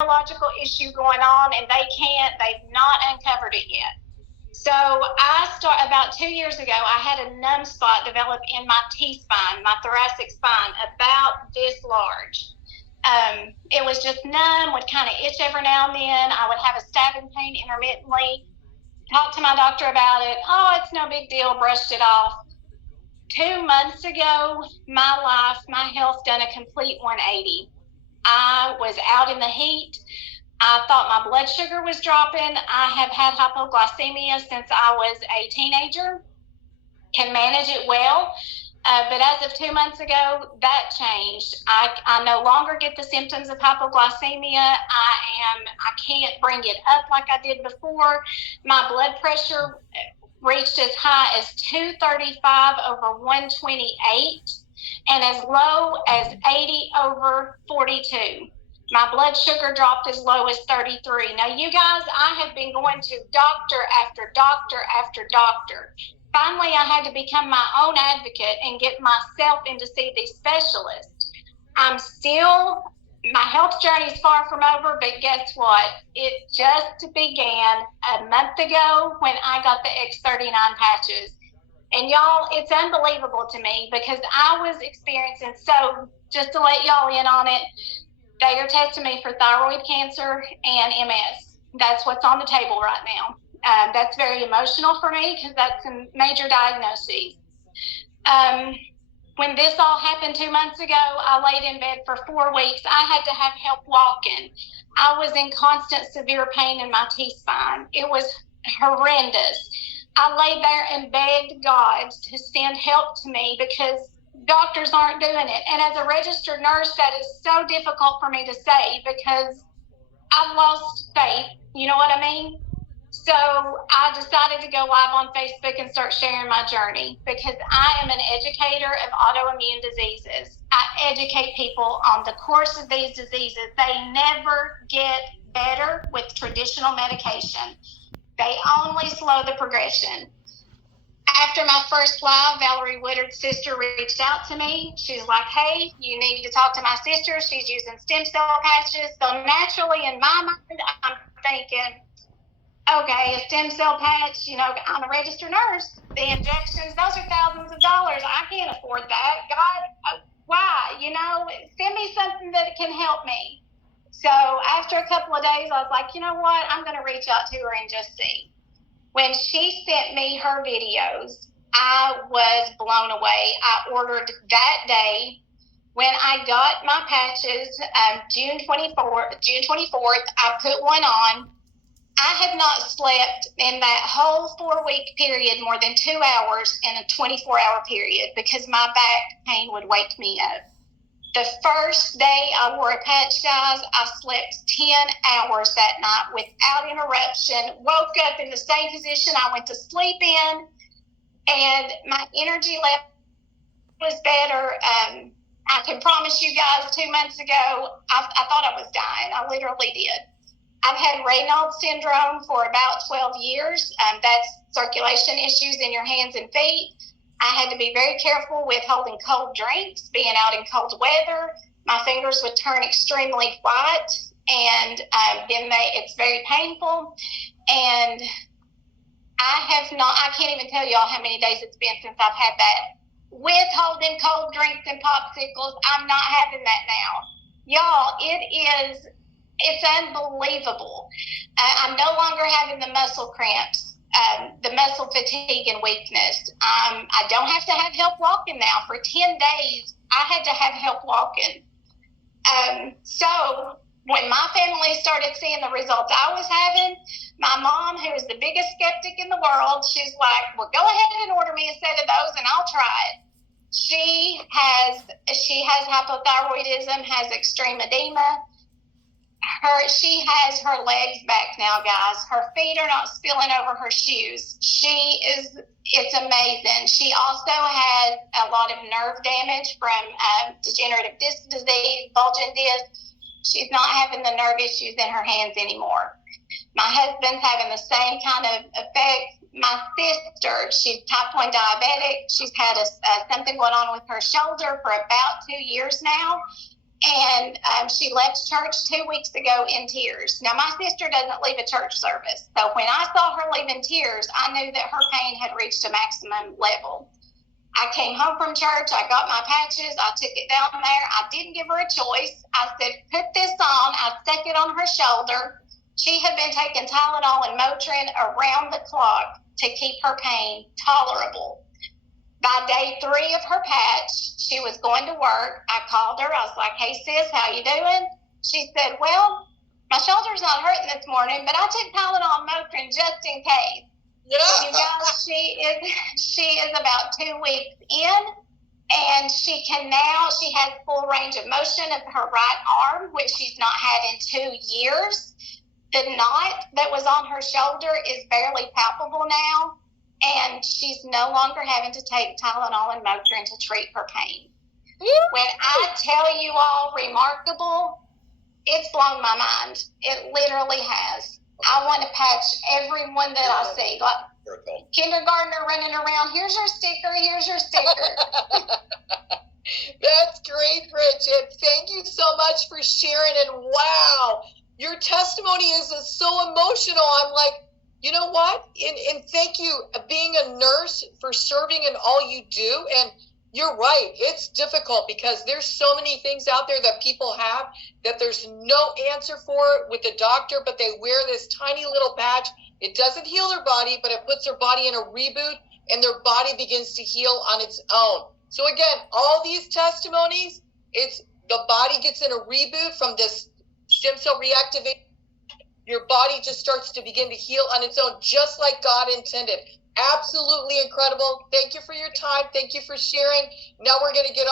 neurological issue going on, and they've not uncovered it yet. So about 2 years ago, I had a numb spot develop in my T-spine, my thoracic spine, about this large. It was just numb, would kind of itch every now and then. I would have a stabbing pain intermittently. Talked to my doctor about it. Oh, it's no big deal, brushed it off. 2 months ago, my health done a complete 180. I was out in the heat. I thought my blood sugar was dropping. I have had hypoglycemia since I was a teenager, can manage it well. But as of 2 months ago, that changed. I no longer get the symptoms of hypoglycemia. I can't bring it up like I did before. My blood pressure reached as high as 235 over 128 and as low as 80 over 42. My blood sugar dropped as low as 33. Now, you guys, I have been going to doctor after doctor after doctor. Finally, I had to become my own advocate and get myself in to see these specialists. My health journey is far from over, but guess what? It just began a month ago when I got the X39 patches. And y'all, it's unbelievable to me because I was experiencing, so just to let y'all in on it, they are testing me for thyroid cancer and MS. That's what's on the table right now. That's very emotional for me because that's some major diagnoses. When this all happened 2 months ago, I laid in bed for 4 weeks. I had to have help walking. I was in constant severe pain in my T-spine. It was horrendous. I lay there and begged God to send help to me because doctors aren't doing it. And as a registered nurse, that is so difficult for me to say because I've lost faith. You know what I mean? So I decided to go live on Facebook and start sharing my journey because I am an educator of autoimmune diseases. I educate people on the course of these diseases. They never get better with traditional medication. They only slow the progression. After my first live, Valerie Woodard's sister reached out to me. She's like, hey, you need to talk to my sister. She's using stem cell patches. So naturally, in my mind, I'm thinking, okay, a stem cell patch, I'm a registered nurse. The injections, those are thousands of dollars. I can't afford that. God, why? Send me something that can help me. So after a couple of days, I was like, you know what? I'm going to reach out to her and just see. When she sent me her videos, I was blown away. I ordered that day. When I got my patches, June 24th, I put one on. I have not slept in that whole 4-week period more than 2 hours in a 24-hour period because my back pain would wake me up. The first day I wore a patch, guys, I slept 10 hours that night without interruption, woke up in the same position I went to sleep in, and my energy level was better. I can promise you guys 2 months ago, I thought I was dying. I literally did. I've had Raynaud's syndrome for about 12 years. That's circulation issues in your hands and feet. I had to be very careful with holding cold drinks, being out in cold weather. My fingers would turn extremely white, and then it's very painful. And I can't even tell y'all how many days it's been since I've had that. With holding cold drinks and popsicles, I'm not having that now. Y'all, it's unbelievable. I'm no longer having the muscle cramps, the muscle fatigue and weakness. I don't have to have help walking now. For 10 days, I had to have help walking. So when my family started seeing the results I was having, my mom, who is the biggest skeptic in the world, she's like, well, go ahead and order me a set of those and I'll try it. She has hypothyroidism, has extreme edema. She has her legs back now, guys. Her feet are not spilling over her shoes. It's amazing. She also has a lot of nerve damage from degenerative disc disease, bulging disc. She's not having the nerve issues in her hands anymore. My husband's having the same kind of effects. My sister, she's type 1 diabetic. She's had something going on with her shoulder for about 2 years now. And she left church 2 weeks ago in tears. Now, my sister doesn't leave a church service. So when I saw her leave in tears, I knew that her pain had reached a maximum level. I came home from church. I got my patches. I took it down there. I didn't give her a choice. I said, put this on. I stuck it on her shoulder. She had been taking Tylenol and Motrin around the clock to keep her pain tolerable. By day 3 of her patch, she was going to work. I called her. I was like, hey, sis, how you doing? She said, well, my shoulder's not hurting this morning, but I took Tylenol and Motrin just in case. Yeah. You guys, she is about 2 weeks in, and she has full range of motion of her right arm, which she's not had in 2 years. The knot that was on her shoulder is barely palpable now, and she's no longer having to take Tylenol and Motrin to treat her pain. When I tell you all remarkable, it's blown my mind. It literally has. I want to patch everyone that I see. Like kindergartner running around, here's your sticker, here's your sticker. That's great, Bridget. Thank you so much for sharing. And wow, your testimony is so emotional. I'm like, you know what? And thank you, being a nurse, for serving in all you do. And you're right. It's difficult because there's so many things out there that people have that there's no answer for with the doctor, but they wear this tiny little patch. It doesn't heal their body, but it puts their body in a reboot, and their body begins to heal on its own. So again, all these testimonies, it's the body gets in a reboot from this stem cell reactivation. Your body just starts to begin to heal on its own, just like God intended. Absolutely incredible. Thank you for your time. Thank you for sharing. Now we're going to get on.